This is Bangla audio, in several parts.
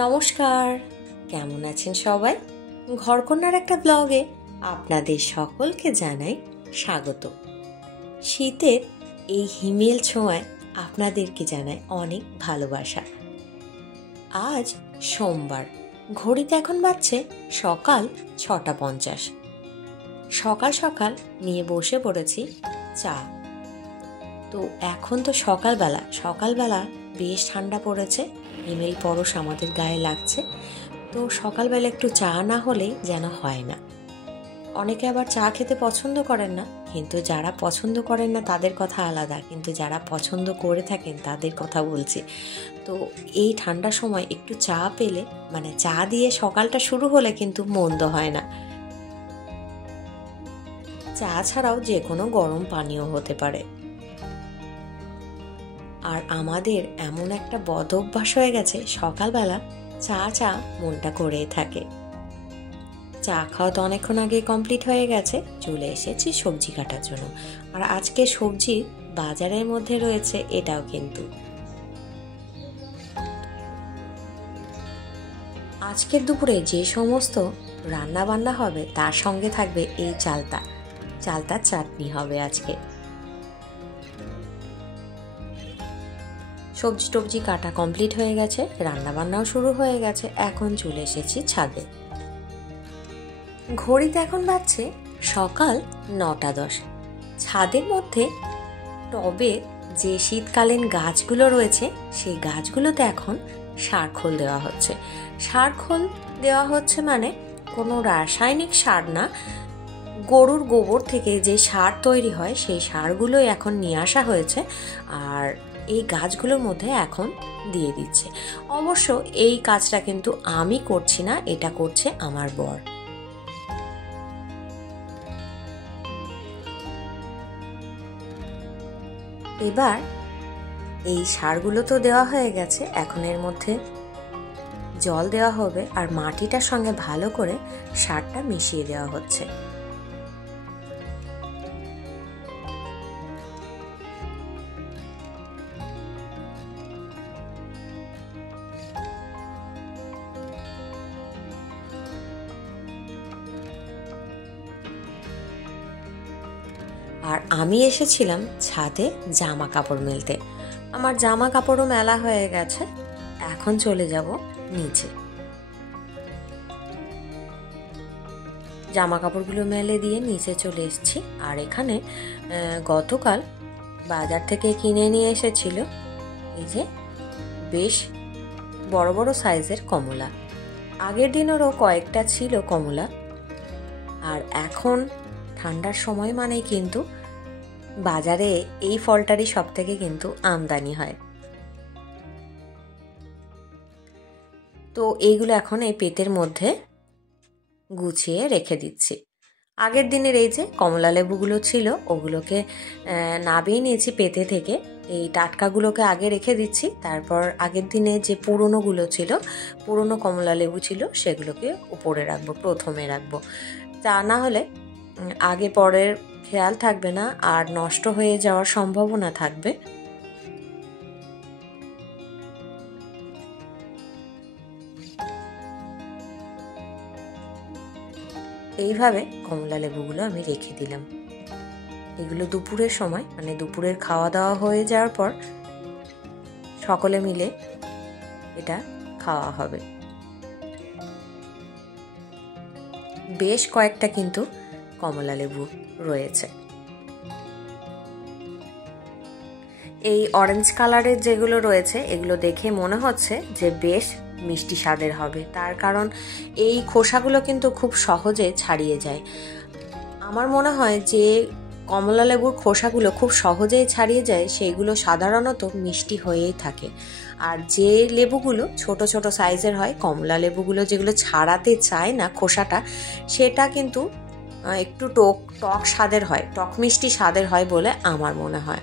নমস্কার, কেমন আছেন সবাই? ঘরকন্যার একটা ব্লগে আপনাদের সকলকে জানাই স্বাগত। শীতের এই হিমেল ছোঁয়ায় আপনাদেরকে জানাই অনেক ভালোবাসা। আজ সোমবার, ঘড়িতে এখন বাজছে সকাল 6:50। সকাল সকাল নিয়ে বসে পড়েছি চা। তো এখন তো সকালবেলা বেশ ঠান্ডা পড়েছে, হিমেল পরশ আমাদের গায়ে লাগছে। তো সকালবেলা একটু চা না হলে যেন হয় না। অনেকে আবার চা খেতে পছন্দ করেন না, কিন্তু যারা পছন্দ করেন না তাদের কথা আলাদা, কিন্তু যারা পছন্দ করে থাকেন তাদের কথা বলছি। তো এই ঠান্ডার সময় একটু চা পেলে, মানে চা দিয়ে সকালটা শুরু হলে কিন্তু মন্দ হয় না। চা ছাড়াও যে কোনো গরম পানীয় হতে পারে। আর আমাদের এমন একটা বদ অভ্যাস হয়ে গেছে, সকালবেলা চা মনটা করেই থাকে। চা খাওয়া তো অনেকক্ষণ আগে কমপ্লিট হয়ে গেছে, চলে এসেছি সবজি কাটার জন্য। আর আজকে সবজি বাজারের মধ্যে রয়েছে, এটাও কিন্তু আজকের দুপুরে যে সমস্ত রান্না বান্না হবে তার সঙ্গে থাকবে এই চালতার চাটনি হবে আজকে। সবজি টবজি কাটা কমপ্লিট হয়ে গেছে, রান্না বান্নাও শুরু হয়ে গেছে। এখন চলে এসেছি ছাদে। ঘড়িতে এখন বাজছে সকাল 9:10। ছাদের মধ্যে টবে যে শীতকালীন গাছগুলো রয়েছে সেই গাছগুলোতে এখন সারখোল দেওয়া হচ্ছে। সারখোল দেওয়া হচ্ছে মানে কোনো রাসায়নিক সার না, গরুর গোবর থেকে যে সার তৈরি হয় সেই সারগুলোই এখন নিয়ে আসা হয়েছে, আর এই গাছগুলোর মধ্যে এখন দিয়ে দিচ্ছে। অবশ্য এই কাজটা কিন্তু আমি করছি না, এটা করছে আমার বর। এবার এই সারগুলো তো দেওয়া হয়ে গেছে, এখন এর মধ্যে জল দেওয়া হবে আর মাটিটার সঙ্গে ভালো করে সারটা মিশিয়ে দেওয়া হচ্ছে। আর আমি এসেছিলাম ছাদে জামা কাপড় মেলতে। আমার জামা কাপড়ও মেলা হয়ে গেছে, এখন চলে যাব নিচে। জামা কাপড়গুলো মেলে দিয়ে নিচে চলে এসেছি। আর এখানে গতকাল বাজার থেকে কিনে নিয়ে এসেছিল এই যে বেশ বড় বড় সাইজের কমলা। আগের দিনেরও কয়েকটা ছিল কমলা। আর এখন ঠান্ডার সময় মানেই কিন্তু বাজারে এই ফলটারই সব থেকে কিন্তু আমদানি হয়। তো এইগুলো এখন এই পেটের মধ্যে গুছিয়ে রেখে দিচ্ছি। আগের দিনের এই যে কমলা লেবুগুলো ছিল ওগুলোকে নাবিয়ে নিয়েছি পেতে থেকে। এই টাটকাগুলোকে আগে রেখে দিচ্ছি, তারপর আগের দিনে যে পুরনো কমলা লেবু ছিল সেগুলোকে উপরে রাখবো, প্রথমে রাখবো। তা না হলে আগে পরের খেয়াল থাকবে না আর নষ্ট হয়ে যাওয়ার সম্ভাবনা থাকবে। এইভাবে কমলা লেবুগুলো আমি রেখে দিলাম। এগুলো দুপুরের সময়, মানে দুপুরের খাওয়া দাওয়া হয়ে যাওয়ার পর সকলে মিলে এটা খাওয়া হবে। বেশ কয়েকটা কিন্তু কমলা লেবু রয়েছে। এই অরেঞ্জ কালারের যেগুলো রয়েছে এগুলো দেখে মনে হচ্ছে যে বেশ মিষ্টি স্বাদের হবে, তার কারণ এই খোসাগুলো কিন্তু খুব সহজে ছাড়িয়ে যায়। আমার মনে হয় যে কমলা লেবুর খোসাগুলো খুব সহজেই ছাড়িয়ে যায় সেইগুলো সাধারণত মিষ্টি হয়েই থাকে। আর যে লেবুগুলো ছোট ছোট সাইজের হয়, কমলা লেবুগুলো যেগুলো ছাড়াতে চায় না খোসাটা, সেটা কিন্তু একটু টক স্বাদের হয়, টক মিষ্টি স্বাদের হয় বলে আমার মনে হয়।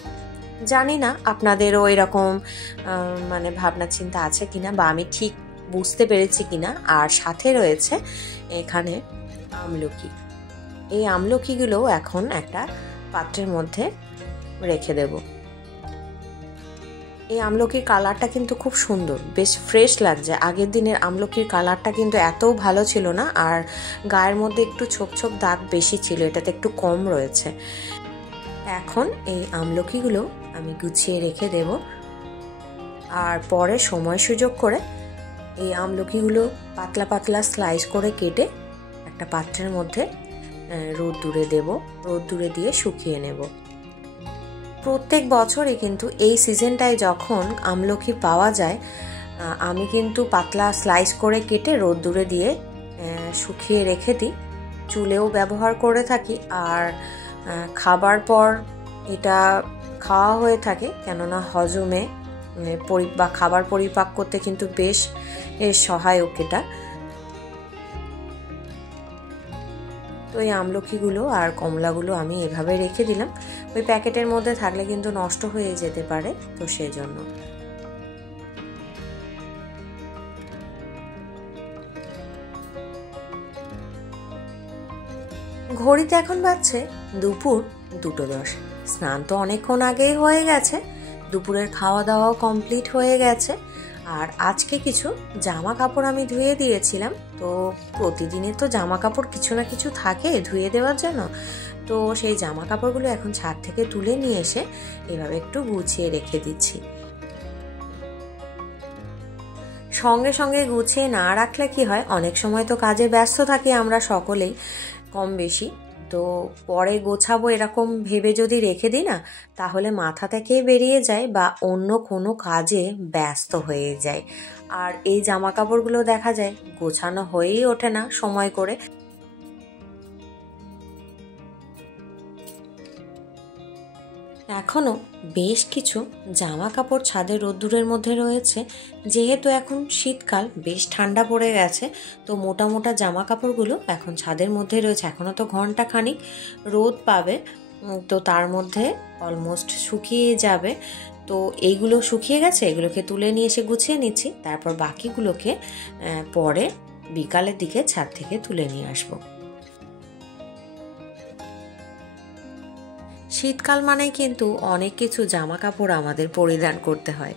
জানি না আপনাদেরও এরকম মানে ভাবনা চিন্তা আছে কিনা, বা আমি ঠিক বুঝতে পেরেছি কিনা। আর সাথে রয়েছে এখানে আমলকি। এই আমলকিগুলোও এখন একটা পাত্রের মধ্যে রেখে দেব। এই আমলকির কালারটা কিন্তু খুব সুন্দর, বেশ ফ্রেশ লাগছে। আগের দিনের আমলকির কালারটা কিন্তু এতও ভালো ছিল না, আর গায়ের মধ্যে একটু ছোপ ছোপ দাগ বেশি ছিল, এটাতে একটু কম রয়েছে। এখন এই আমলকিগুলো আমি গুছিয়ে রেখে দেব, আর পরে সময় সুযোগ করে এই আমলকিগুলো পাতলা পাতলা স্লাইস করে কেটে একটা পাত্রের মধ্যে রোদ্দুরে দেব, রোদ্দুরে দিয়ে শুকিয়ে নেব। প্রত্যেক বছরই কিন্তু এই সিজনটায় যখন আমলকি পাওয়া যায়, আমি কিন্তু পাতলা স্লাইস করে কেটে রোদ্দুরে দিয়ে শুকিয়ে রেখে দিই। চুলেও ব্যবহার করে থাকি, আর খাবার পর এটা খাওয়া হয়ে থাকে, কেননা হজমে বা খাবার পরিপাক করতে কিন্তু বেশ সহায়ক এটা। তো এই আমলকিগুলো আর কমলাগুলো আমি এভাবে রেখে দিলাম, ওই প্যাকেটের মধ্যে থাকলে কিন্তু নষ্ট হয়ে যেতে পারে, তো সেই জন্য। ঘড়িতে এখন বাজছে দুপুর 2:10। স্নান তো অনেকক্ষণ আগেই হয়ে গেছে, দুপুরের খাওয়া দাওয়াও কমপ্লিট হয়ে গেছে। আর আজকে কিছু জামা কাপড় আমি ধুয়ে দিয়েছিলাম, তো প্রতিদিনের তো জামা কাপড় কিছু না কিছু থাকে ধুয়ে দেওয়ার জন্য, তো সেই জামা কাপড়গুলো এখন ছাদ থেকে তুলে নিয়ে এসে এভাবে একটু গুছিয়ে রেখে দিচ্ছি। সঙ্গে সঙ্গে গুছিয়ে না রাখলে কি হয়, অনেক সময় তো কাজে ব্যস্ত থাকি আমরা সকলেই কম বেশি, তো পরে গোছাবো এরকম ভেবে যদি রেখে দিই না, তাহলে মাথা থেকেই বেরিয়ে যায় বা অন্য কোনো কাজে ব্যস্ত হয়ে যায়। আর এই জামা কাপড়গুলো দেখা যায় গোছানো হয়েই ওঠে না সময় করে। এখনও বেশ কিছু জামা কাপড় ছাদের রোদ্দুরের মধ্যে রয়েছে, যেহেতু এখন শীতকাল বেশ ঠান্ডা পড়ে গেছে, তো মোটা মোটা জামা কাপড়গুলো এখন ছাদের মধ্যে রয়েছে। এখনও তো ঘন্টাখানিক রোদ পাবে, তো তার মধ্যে অলমোস্ট শুকিয়ে যাবে। তো এইগুলো শুকিয়ে গেছে, এগুলোকে তুলে নিয়ে এসে গুছিয়ে নিচ্ছি, তারপর বাকিগুলোকে পরে বিকালের দিকে ছাদ থেকে তুলে নিয়ে আসবো। শীতকাল মানে কিন্তু অনেক কিছু জামা কাপড় আমাদের পরিধান করতে হয়,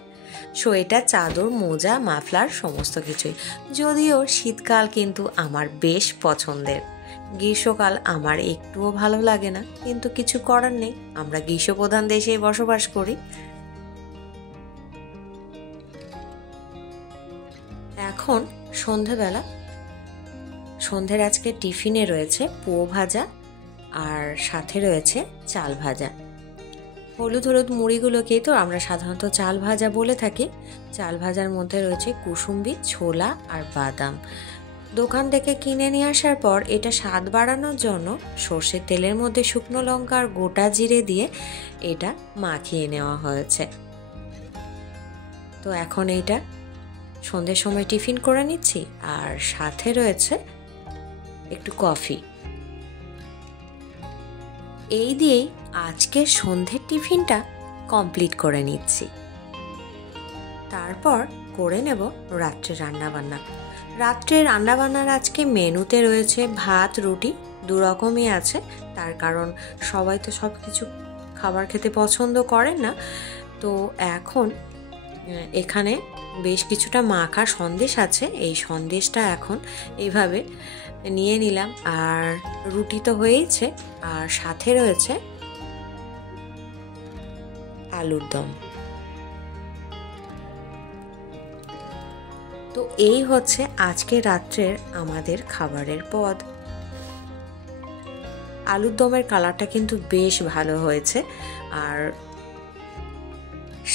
সোয়েটার, চাদর, মোজা, মাফলার সমস্ত কিছুই। যদিও শীতকাল কিন্তু আমার বেশ পছন্দের, গ্রীষ্মকাল আমার একটুও ভালো লাগে না, কিন্তু কিছু করার নেই, আমরা গ্রীষ্মপ্রধান দেশেই বসবাস করি। এখন সন্ধেবেলা, সন্ধ্যের আজকে টিফিনে রয়েছে পোয়া ভাজা আর সাথে রয়েছে চাল ভাজা। হলুদ হলুদ মুড়িগুলোকেই তো আমরা সাধারণত চাল ভাজা বলে থাকি। চাল ভাজার মধ্যে রয়েছে কুসুম্বি, ছোলা আর বাদাম। দোকান থেকে কিনে নিয়ে আসার পর এটা স্বাদ বাড়ানোর জন্য সর্ষের তেলের মধ্যে শুকনো লঙ্কা আর গোটা জিরে দিয়ে এটা মাখিয়ে নেওয়া হয়েছে। তো এখন এইটা সন্ধ্যের সময় টিফিন করে নিচ্ছি, আর সাথে রয়েছে একটু কফি। এই দিয়েই আজকের সন্ধ্যের টিফিনটা কমপ্লিট করে নিচ্ছি, তারপর করে নেব রাত্রে রান্নাবান্না। রাত্রে রান্নাবান্নার আজকে মেনুতে রয়েছে ভাত, রুটি, দু রকমই আছে, তার কারণ সবাই তো সব কিছু খাবার খেতে পছন্দ করেন না। তো এখন এখানে বেশ কিছুটা মাখা সন্দেশ আছে, এই সন্দেশটা এখন এইভাবে নিয়ে নিলাম, আর রুটি তো হয়েইছে, আর সাথে রয়েছে আলুর দম। তো এই হচ্ছে আজকে রাত্রের আমাদের খাবারের পদ। আলুর দমের কালারটা কিন্তু বেশ ভালো হয়েছে, আর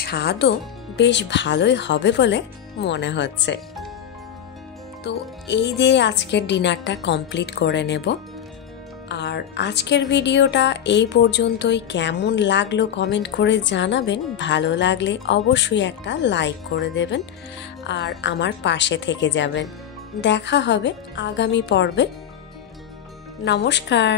স্বাদও বেশ ভালোই হবে বলে মনে হচ্ছে। তো এই দিয়ে আজকের ডিনারটা কমপ্লিট করে নেব। আর আজকের ভিডিওটা এই পর্যন্তই। কেমন লাগলো কমেন্ট করে জানাবেন, ভালো লাগলে অবশ্যই একটা লাইক করে দেবেন, আর আমার পাশে থেকে যাবেন। দেখা হবে আগামী পর্বে। নমস্কার।